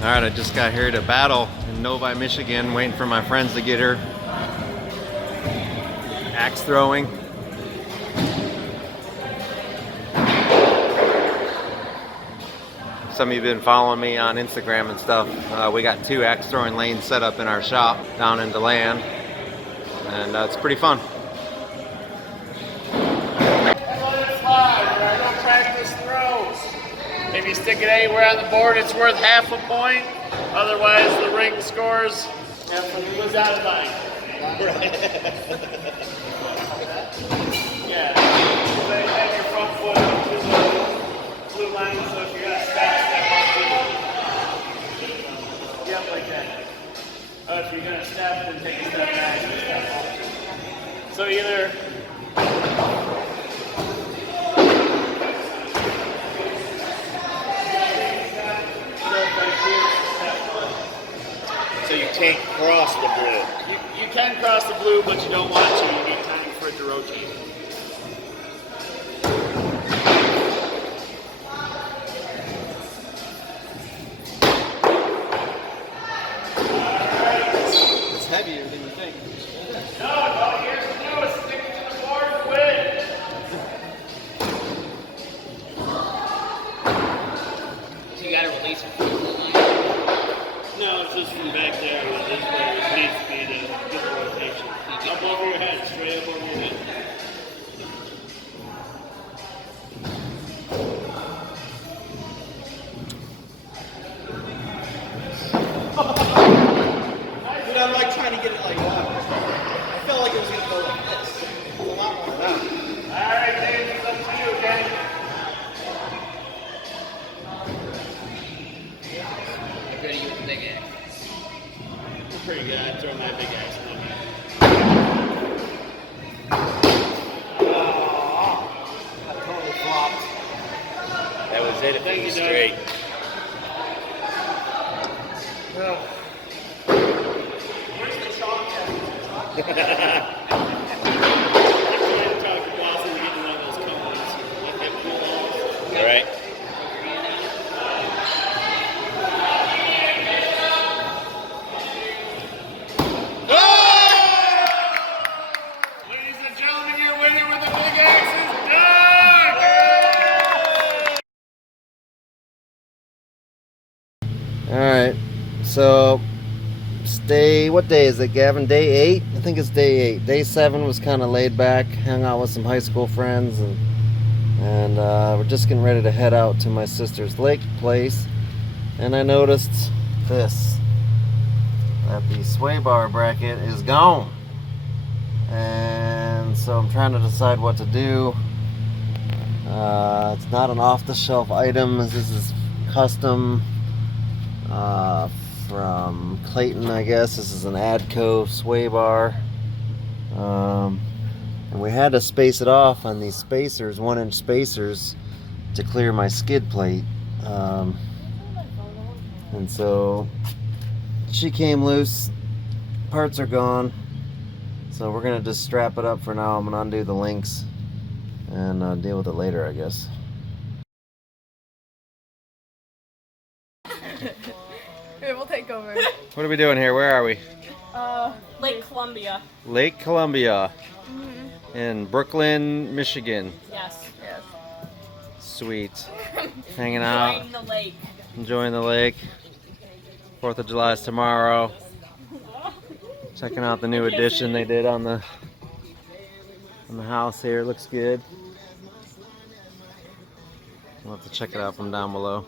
Alright, I just got here to Battle in Novi, Michigan, waiting for my friends to get here. Axe throwing. Some of you have been following me on Instagram and stuff. We got 2 axe throwing lanes set up in our shop down in DeLand, and it's pretty fun. Practice throws. If you stick it anywhere on the board, it's worth half a point. Otherwise, the ring scores. And it goes out of line. Right. Yeah. So you have your front foot up to the blue line, so if you're gonna step up to the, yep, like that. Oh, if you're gonna step, then take a step back and step up. So either. So you can't cross the blue. You can cross the blue, but you don't want to. You need time for it to rotate. It's heavier than you think. No, all you have to do is stick it to the board and win. So you gotta release it. No, it's just from back there. This is where it needs to be to get the rotation. Up over your head, straight up over your head. Dude, I'm like trying to get it like that. I felt like it was going to go like this. It's a lot more down. Alright, Dave, it's up to you again. I'm good at you with the big axe. I'm pretty good at throwing that big axe. I totally flopped. That was it. If Thank it was you, Doug. straight. Where's the chalk at? All right. Ladies and gentlemen, your winner with the big axe is Doug! Alright, so what day is it, Gavin? Day 8? I think it's day 8. Day 7 was kind of laid back, hung out with some high school friends, and we're just getting ready to head out to my sister's lake place. And I noticed this, that the sway bar bracket is gone. And so I'm trying to decide what to do. It's not an off-the-shelf item. This is custom from Clayton, I guess. This is an Adco sway bar. And we had to space it off on these spacers, 1-inch spacers, to clear my skid plate. And so she came loose. Parts are gone. So we're gonna just strap it up for now. I'm gonna undo the links and deal with it later, I guess. Here, we'll take over. What are we doing here? Where are we? Lake Columbia. Lake Columbia in Brooklyn, Michigan. Yes. Yes. Sweet. Hanging out, Enjoying the lake. enjoying the lake. 4th of July is tomorrow. Checking out the new addition they did on the house here. It looks good. We'll have to check it out from down below.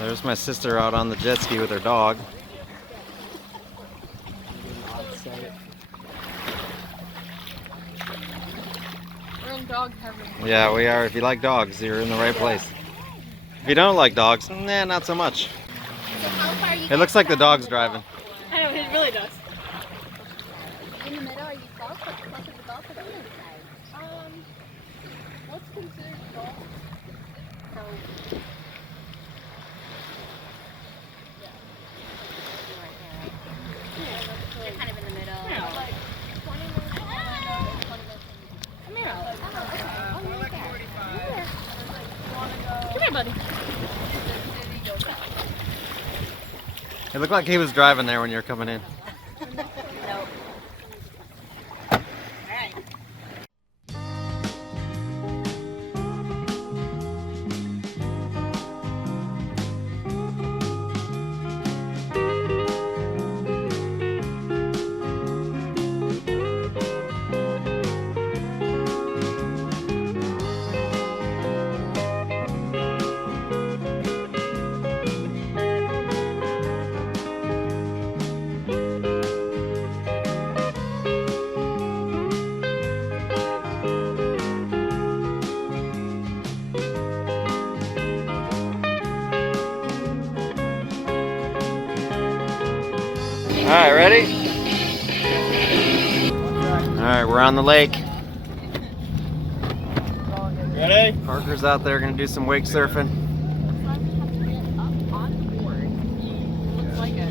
There's my sister out on the jet ski with her dog. We're in dog heaven. Yeah, we are. If you like dogs, you're in the right place. If you don't like dogs, nah, not so much. So how far are you It looks like the dog's driving. I know, it really does. in the middle? Are you golf? What's closer to golf or the other side? What's considered golf? So, you're kind of in the middle. Yeah, like 20 minutes. Come here, Alex. Oh, okay. Oh, you're right there. Come here, buddy. It looked like he was driving there when you were coming in. Nope. Alright. All right, ready? All right, we're on the lake. Ready? Parker's out there gonna do some wake surfing.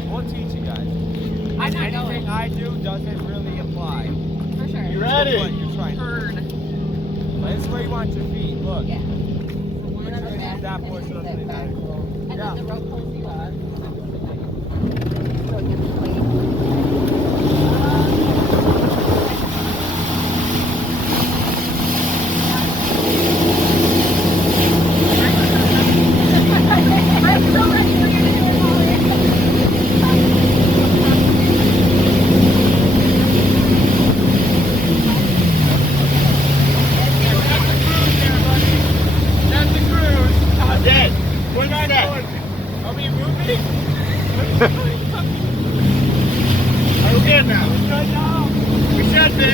We'll teach you guys. Anything I do doesn't really apply. For sure. You ready? You're trying. Heard. This is where you want your feet. Look. Yeah. Which Another way back, is that portion of the and back? then the rope pulls you up. So I'm so ready for you to do it, That's the cruise. How's that? Where's that at? Are we moving? Are we good now? We're good now. We should be.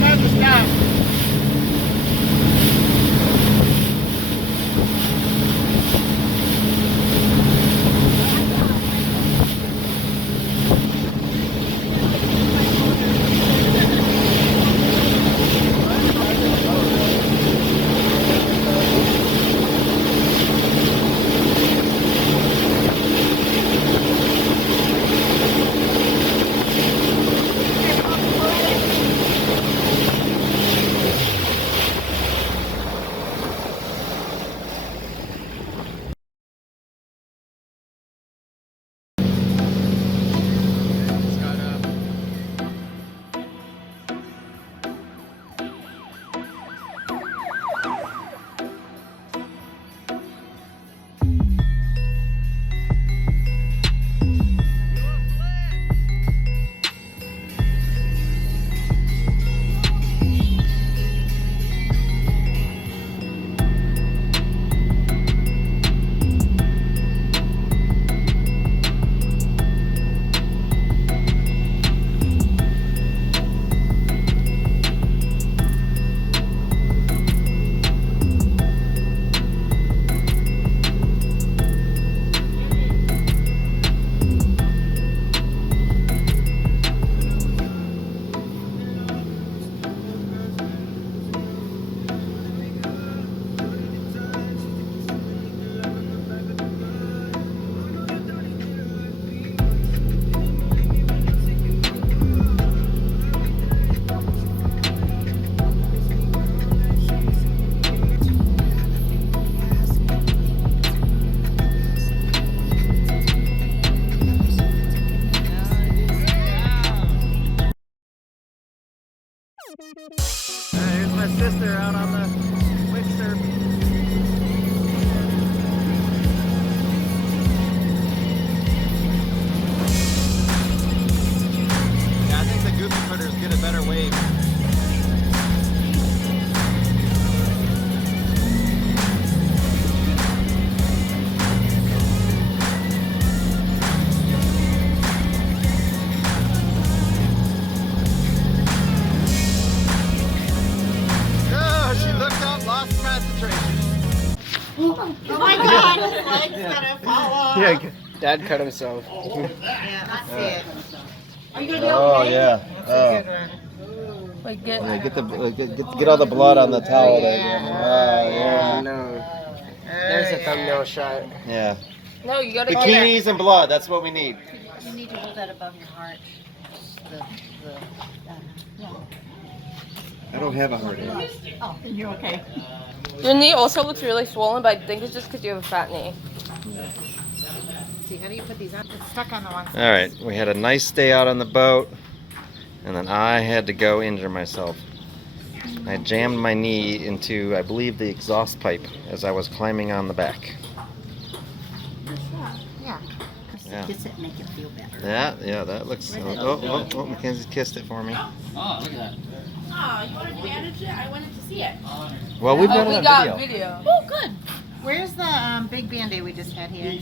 Time to stop. Here's my sister out on the wake surf. Yeah, I think the goofy footers get a better wave. Oh, she looked up, lost concentration. Oh my god, his leg's gonna fall off. Yeah. Dad cut himself. Yeah, that's it. Are you gonna be Oh okay? yeah. Like Yeah, get all the blood on the towel there. Yeah. No. There's a thumbnail shot. Yeah. No, you gotta Bikinis and blood. That's what we need. You need to hold that above your heart. I don't have a heart. Oh, you're okay. Your knee also looks really swollen, but I think it's just because you have a fat knee. See, how do you put these on? It's stuck on the one side. All right, we had a nice day out on the boat, and then I had to go injure myself. I jammed my knee into, I believe, the exhaust pipe as I was climbing on the back. Yeah. Yeah. Kiss it and make it feel better. Yeah, that looks. Oh, Mackenzie kissed it for me. Oh, look at that. Oh, you wanted to manage it? I wanted to see it. Well, we've got we it got on video. video. Oh, good. Where's the big Band-Aid we just had here?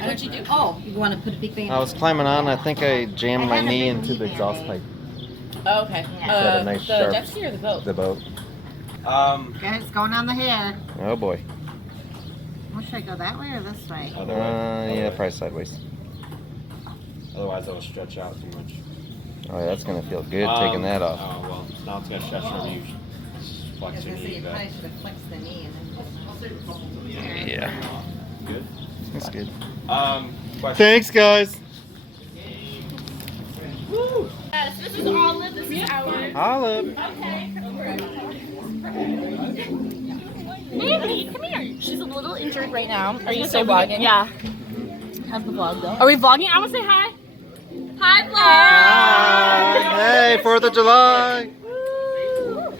What'd you do? Oh, you want to put a big band? I was climbing on. I think I jammed I my had a knee big into knee the exhaust pipe. Band-Aid. Oh, okay. Yeah. So had a nice the sharp- jet ski or the boat? The boat. Okay, it's going on the hair. Oh boy. Well, should I go that way or this way? Yeah, probably sideways. Otherwise, it'll stretch out too much. Oh, yeah, that's gonna feel good taking that off. Oh, well, now it's going to stretch whenever you flex your knee back. should have flexed the knee and then Yeah, Good. that's good. Question. Thanks, guys. Yes, this is Olive. This is ours. Olive. Baby, come here. She's a little injured right now. Are you still vlogging? Yeah. How's the vlog though? Are we vlogging? I want to say hi. Hi, vlog. Hey, 4th of July.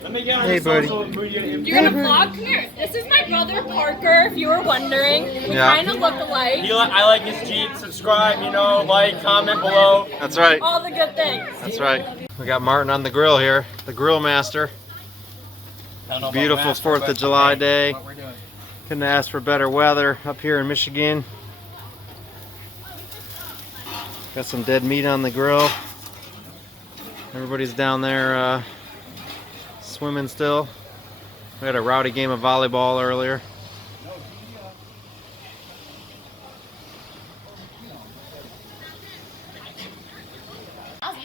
Let me get on Hey, the buddy. social media. You're gonna vlog? Come here. This is my brother Parker. If you were wondering, we Yeah. kind of look alike. I like his Jeep. Subscribe, like, comment below. That's right. All the good things. That's right. We got Martin on the grill here, the grill master. Beautiful 4th of July day. Couldn't ask for better weather up here in Michigan. Got some dead meat on the grill. Everybody's down there swimming still. We had a rowdy game of volleyball earlier.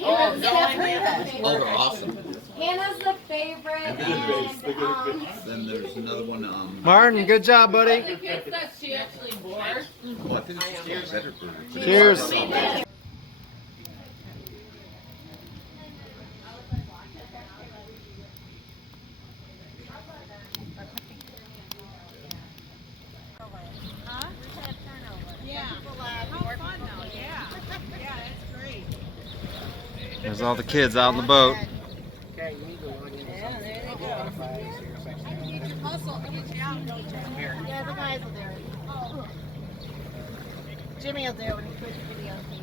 Oh, they're awesome. Hannah's the favorite, and Then there's another one. Martin, good job, buddy. The kids that she actually bore. Oh, I think it's just better for Cheers. There's all the kids out on the boat. Yeah, there they go. Yeah, the guys will do it. Jimmy will do it when he puts the video on TV.